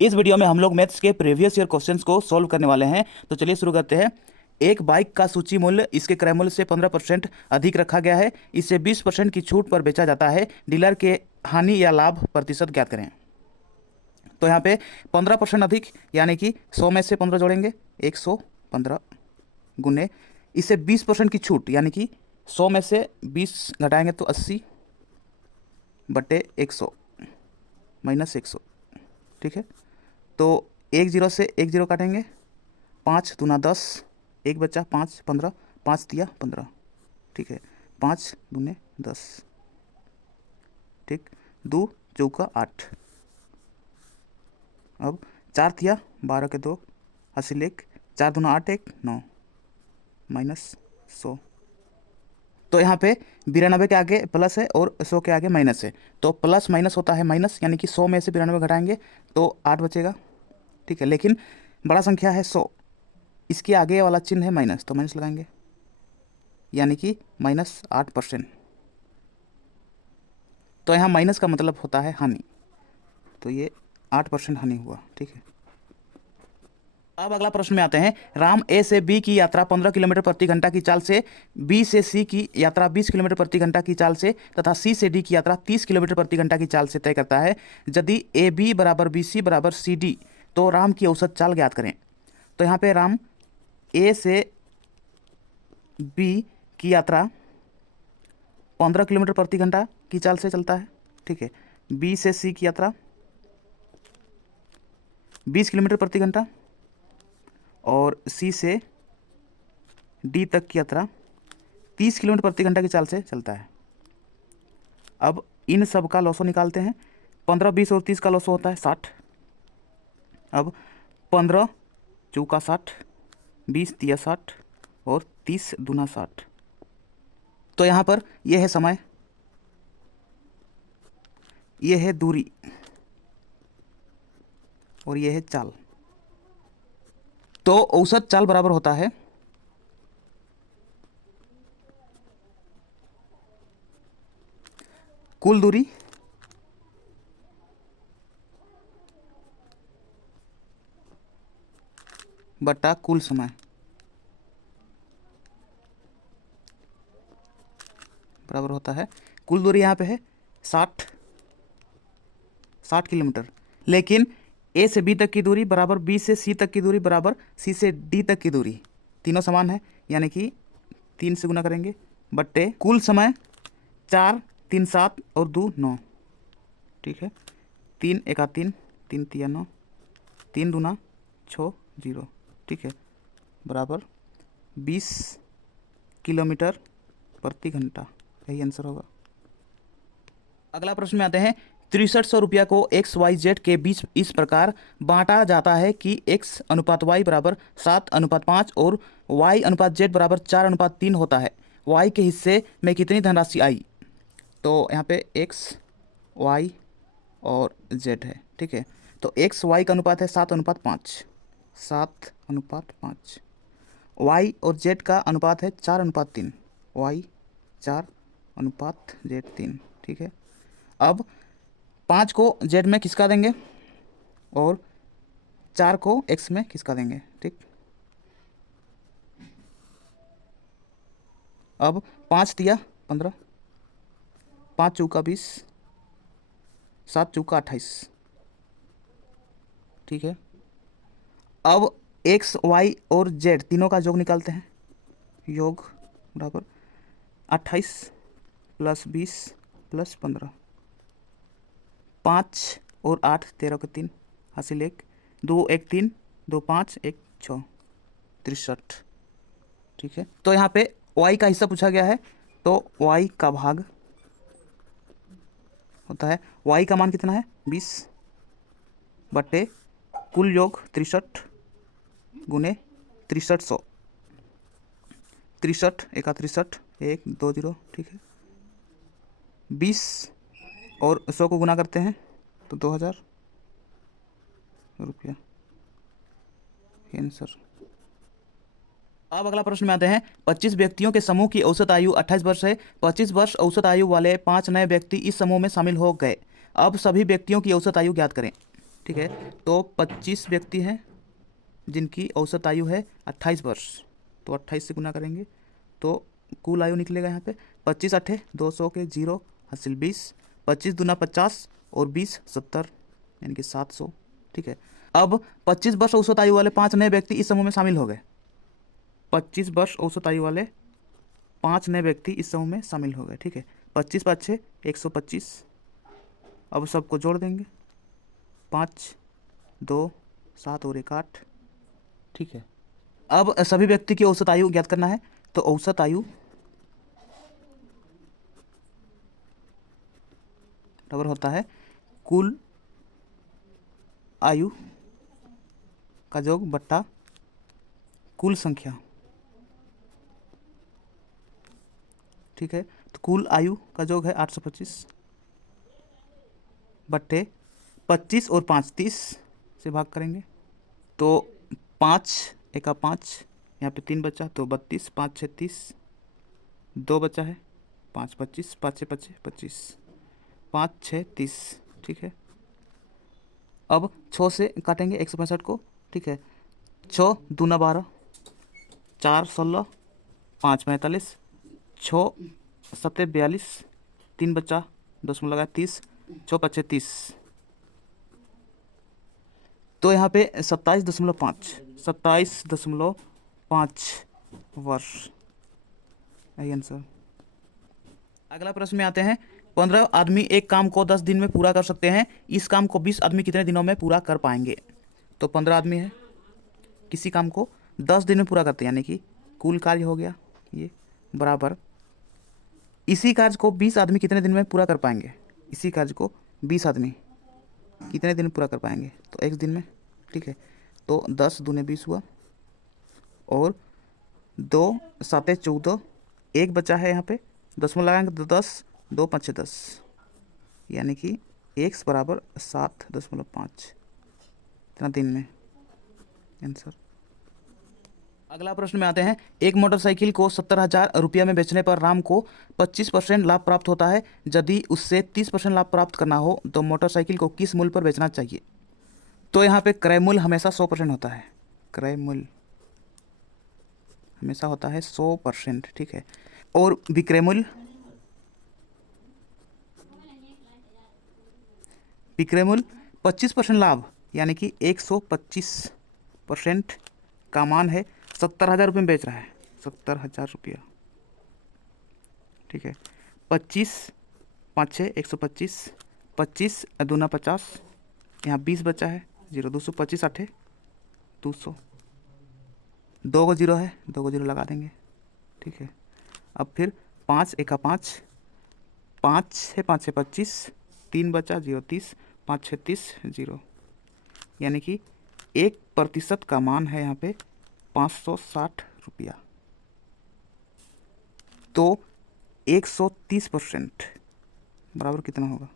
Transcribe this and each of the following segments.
इस वीडियो में हम लोग मैथ्स के प्रीवियस ईयर क्वेश्चंस को सॉल्व करने वाले हैं। तो चलिए शुरू करते हैं। एक बाइक का सूची मूल्य इसके क्रय मूल्य से 15% अधिक रखा गया है। इसे 20% की छूट पर बेचा जाता है। डीलर के हानि या लाभ प्रतिशत ज्ञात करें। तो यहाँ पे 15% अधिक यानी कि 100 में से 15 जोड़ेंगे 115 गुने इसे 20% की छूट यानी कि 100 में से 20 घटाएंगे तो 80 बटे 100 माइनस 100। ठीक है, तो 10 से 10 काटेंगे, 5 दूना 10, एक बच्चा 5 15, 5 दिया 15। ठीक है, 5 दूने 10, ठीक, 2 चौका 8। अब 4 दिया 12 के 2 हासिल 1, 4 दूना 8 1 9 माइनस 100। तो यहाँ पे 92 के आगे प्लस है और 100 के आगे माइनस है, तो प्लस माइनस होता है माइनस, यानी कि 100 में से 92 घटाएंगे तो 8 बचेगा। ठीक है, लेकिन बड़ा संख्या है 100, इसके आगे वाला चिन्ह है माइनस, तो माइनस लगाएंगे यानी कि -8%। तो यहाँ माइनस का मतलब होता है हानि, तो ये 8% हानि हुआ। ठीक है, अब अगला प्रश्न में आते हैं। राम ए से बी की यात्रा 15 किलोमीटर प्रति घंटा की चाल से, बी से सी की यात्रा 20 किलोमीटर प्रति घंटा की चाल से तथा सी से डी की यात्रा 30 किलोमीटर प्रति घंटा की चाल से तय करता है। यदि ए बी बराबर बी सी बराबर सी डी तो राम की औसत चाल ज्ञात करें। तो यहाँ पे राम ए से बी की यात्रा 15 किलोमीटर प्रति घंटा की चाल से चलता है। ठीक है, बी से सी की यात्रा 20 किलोमीटर प्रति घंटा और सी से डी तक की यात्रा 30 किलोमीटर प्रति घंटा की चाल से चलता है। अब इन सब का लॉसो निकालते हैं। 15 20 और 30 का लॉसो होता है 60। अब 15 चौका 60, 20 दिया 60 और 30 दूना 60। तो यहाँ पर यह है समय, यह है दूरी और यह है चाल। तो औसत चाल बराबर होता है कुल दूरी बटा कुल समय बराबर होता है। कुल दूरी यहाँ पे है 60 किलोमीटर, लेकिन ए से बी तक की दूरी बराबर बी से सी तक की दूरी बराबर सी से डी तक की दूरी, तीनों समान है यानी कि 3 से गुना करेंगे बट्टे कुल समय 4 3 7 और 2 9। ठीक है, 3 एका 3 3 तिया 9, 3 दूना 6 0। ठीक है, बराबर 20 किलोमीटर प्रति घंटा, यही आंसर होगा। अगला प्रश्न में आते हैं। 6300 रुपया को एक्स वाई जेड के बीच इस प्रकार बांटा जाता है कि x अनुपात y बराबर 7:5 और y अनुपात z बराबर 4:3 होता है। y के हिस्से में कितनी धनराशि आई? तो यहाँ पे x y और z है। ठीक है, तो x y का अनुपात है 7:5, 7:5। y और z का अनुपात है 4:3, y 4:z3। ठीक है, अब 5 को z में खिसका देंगे और 4 को x में खिसका देंगे। ठीक, अब 5 दिया 15, 5 चौका 20, 7 चौका 28। ठीक है, अब x y और z तीनों का योग निकालते हैं। योग बराबर 28 + 20 + 15, 5 और 8 13 के 3 हासिल 1, 2 1 3 2 5 1 6 63। ठीक है, तो यहाँ पे y का हिस्सा पूछा गया है, तो y का भाग होता है, y का मान कितना है 20 बटे कुल योग 63 गुने 6300, 63 एका 63 1 2 0। ठीक है, 20 और 100 को गुना करते हैं तो 2000 रुपया आंसर। अब अगला प्रश्न में आते हैं। 25 व्यक्तियों के समूह की औसत आयु 28 वर्ष है। 25 वर्ष औसत आयु वाले 5 नए व्यक्ति इस समूह में शामिल हो गए। अब सभी व्यक्तियों की औसत आयु ज्ञात करें। ठीक है। तो 25 व्यक्ति हैं जिनकी औसत आयु है 28 वर्ष, तो 28 से गुना करेंगे तो कुल आयु निकलेगा यहाँ पे 25 अठे 200 के 0 हासिल 20, 25 दूना 50 और 20 70 यानी कि 700। ठीक है। अब 25 वर्ष औसत आयु वाले 5 नए व्यक्ति इस समूह में शामिल हो गए। 25 वर्ष औसत आयु वाले 5 नए व्यक्ति इस समूह में शामिल हो गए। ठीक है। 25 पाँच 125। अब सबको जोड़ देंगे, 5 2 7 और 1 8। ठीक है। अब सभी व्यक्ति की औसत आयु ज्ञात करना है, तो औसत आयु बराबर होता है कुल आयु का योग बट्टा कुल संख्या। ठीक है। तो कुल आयु का योग है 825 बट्टे 25 और 5 30 से भाग करेंगे तो 5 एका 5, यहाँ पे 3 बचा तो 32, 5 6 30, 2 बचा है 5 25, 5 6 25 25, 5 6 30। ठीक है। अब 6 से काटेंगे 165 को। ठीक है। 6 दूना 12, 4 16, 5 45, 6 7 42, 3 बचा 2 लगा 30, 6 5 30। तो यहाँ पे 27.5 वर्ष यही आंसर। अगला प्रश्न में आते हैं। 15 आदमी एक काम को 10 दिन में पूरा कर सकते हैं, इस काम को 20 आदमी कितने दिनों में पूरा कर पाएंगे? तो 15 आदमी है, किसी काम को 10 दिन में पूरा करते हैं, यानी कि कुल कार्य हो गया ये, बराबर इसी कार्य को 20 आदमी कितने दिन में पूरा कर पाएंगे? इसी कार्य को 20 आदमी कितने दिन में पूरा कर पाएंगे? तो एक दिन में। ठीक है। तो 10 दूने 20 हुआ और 2 7 14, एक बचा है यहाँ पे, 10 में लगाएंगे तो 10, 2 5 10, यानी कि x बराबर 7.5 इतना दिन में आंसर। अगला प्रश्न में आते हैं। एक मोटरसाइकिल को 70,000 रुपया में बेचने पर राम को 25% लाभ प्राप्त होता है, यदि उससे 30% लाभ प्राप्त करना हो तो मोटरसाइकिल को किस मूल्य पर बेचना चाहिए? तो यहाँ पे क्रय मूल्य हमेशा 100% होता है, क्रय मूल्य हमेशा होता है 100%। ठीक है। और विक्रय मूल्य, विक्रय मूल्य 25% लाभ, यानी कि 125% का मान है, 70,000 रुपये में बेच रहा है, 70,000 रुपया। ठीक है। 25 5 6 125, 25 दूना 50, यहाँ 20 बचा है 0, 225 8 200, 2 को 0 है, 2 को 0 लगा देंगे। ठीक है। अब फिर 5 एका 5, 5 6 5 6 25, 3 बचा 0 30, 5 6 30 0, यानी कि 1% का मान है यहाँ पे 560 रुपया। तो 130% बराबर कितना होगा?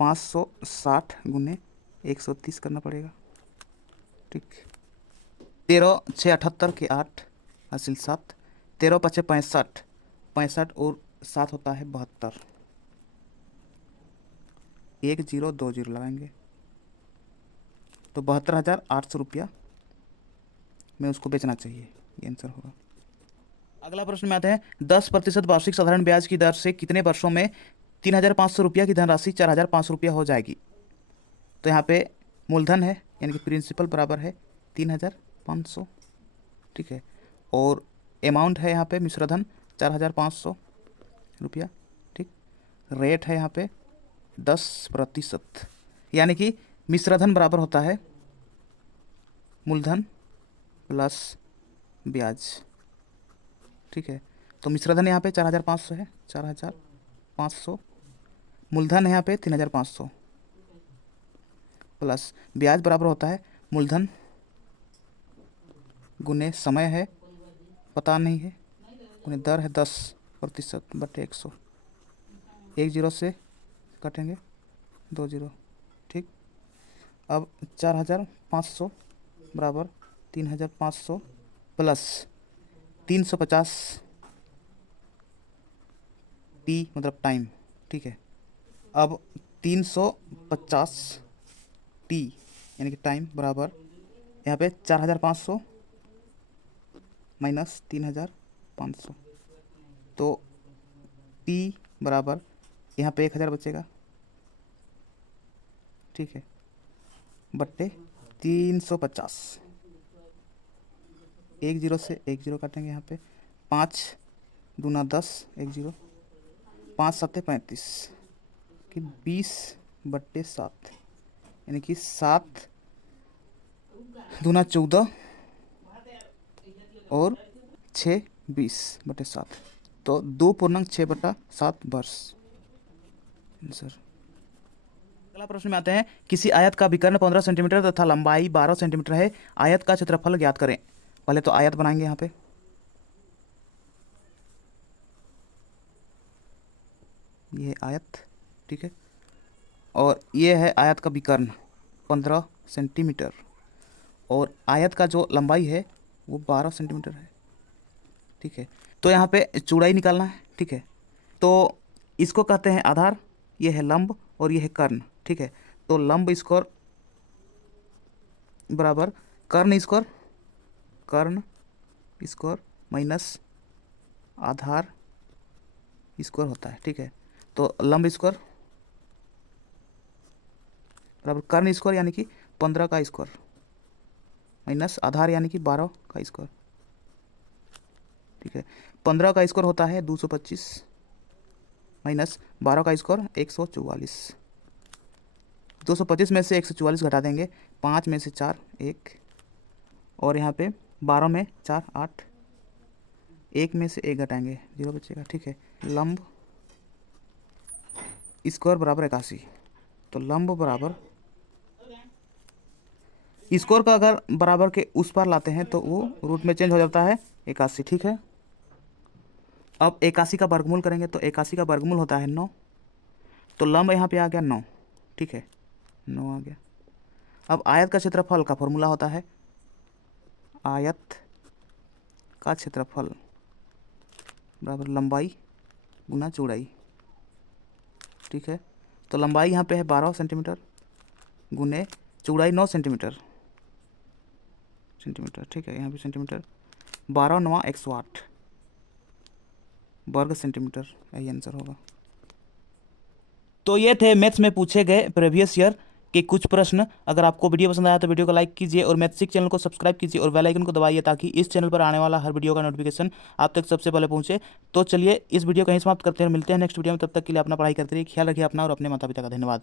560 गुने 130 करना पड़ेगा। ठीक। 13 6 78 के 8 हासिल 7, 13 5 65, 65 और 7 होता है 72, 1 0 2 0 लगाएंगे तो 72,800 रुपया में उसको बेचना चाहिए, ये आंसर होगा। अगला प्रश्न में आते हैं। 10% वार्षिक साधारण ब्याज की दर से कितने वर्षों में 3,500 रुपया की धनराशि 4,500 रुपया हो जाएगी? तो यहाँ पे मूलधन है, यानी कि प्रिंसिपल बराबर है 3,500। ठीक है। और अमाउंट है यहाँ पे मिश्रधन 4,500 रुपया। ठीक। रेट है यहाँ पे 10%, यानी कि मिश्रधन बराबर होता है मूलधन प्लस ब्याज। ठीक है। तो मिश्रधन यहाँ पे 4,500 है, 4,500, मूलधन यहाँ पे 3,500 प्लस ब्याज बराबर होता है मूलधन गुने समय है, पता नहीं है, गुने दर है 10% बटे 100, 1 0 से काटेंगे 2 0। ठीक। अब 4,500 बराबर 3,500 प्लस 350 पी मतलब टाइम। ठीक है। अब 350 टी यानी कि टाइम बराबर यहाँ पे 4500 माइनस 3500, तो टी बराबर यहाँ पे 1000 बचेगा, ठीक है, बट्टे 350। 10 से 10 काटेंगे यहाँ पे, 5 दूना 10, 10, 5 7 35 कि 20/7 यानी कि 7 दूना 14 और 6 20/7, तो 2.6/7 वर्ष आंसर। अगला प्रश्न में आते हैं, किसी आयत का विकर्ण 15 सेंटीमीटर तथा लंबाई 12 सेंटीमीटर है, आयत का क्षेत्रफल ज्ञात करें। पहले तो आयत बनाएंगे यहाँ पे, ये आयत, ठीक है, और ये है आयत का विकर्ण 15 सेंटीमीटर, और आयत का जो लंबाई है वो 12 सेंटीमीटर है, ठीक है। तो यहाँ पे चौड़ाई निकालना है, ठीक है, तो इसको कहते हैं आधार, ये है लंब और ये है कर्ण, ठीक है। तो लंब स्क्वायर बराबर कर्ण स्क्वायर माइनस आधार स्क्वायर होता है, ठीक है। तो लंब स्क्वायर बराबर कर्ण स्क्वायर यानी कि 15 का स्क्वायर माइनस आधार यानी कि 12 का स्क्वायर, ठीक है। 15 का स्क्वायर होता है 225 माइनस 12 का स्क्वायर 144। 225 में से 144 घटा देंगे, 5 में से 4 1, और यहाँ पे 12 में 4 8, 1 में से 1 घटाएंगे 0 बचेगा, ठीक है। लंब स्क्वायर बराबर 81, तो लंब बराबर स्क्वायर का अगर बराबर के उस पार लाते हैं तो वो रूट में चेंज हो जाता है 81, ठीक है। अब 81 का वर्गमूल करेंगे तो 81 का वर्गमूल होता है 9, तो लंब यहाँ पे आ गया 9, ठीक है, 9 आ गया। अब आयत का क्षेत्रफल का फॉर्मूला होता है आयत का क्षेत्रफल बराबर लंबाई गुना चौड़ाई, ठीक है। तो लंबाई यहाँ पे है 12 सेंटीमीटर गुने चौड़ाई 9 सेंटीमीटर, ठीक है, यहाँ पे सेंटीमीटर, 12 9 108 वर्ग सेंटीमीटर, यही आंसर होगा। तो ये थे मैथ्स में पूछे गए प्रीवियस ईयर के कुछ प्रश्न। अगर आपको वीडियो पसंद आया तो वीडियो को लाइक कीजिए और मैथ्सिक चैनल को सब्सक्राइब कीजिए और बेल आइकन को दबाइए ताकि इस चैनल पर आने वाला हर वीडियो का नोटिफिकेशन आप तक सबसे पहले पहुंचे। तो चलिए इस वीडियो को यहीं समाप्त करते हैं, मिलते हैं नेक्स्ट वीडियो में, तब तक के लिए अपना पढ़ाई करते रहिए, ख्याल रखिए अपना और अपने माता पिता का। धन्यवाद।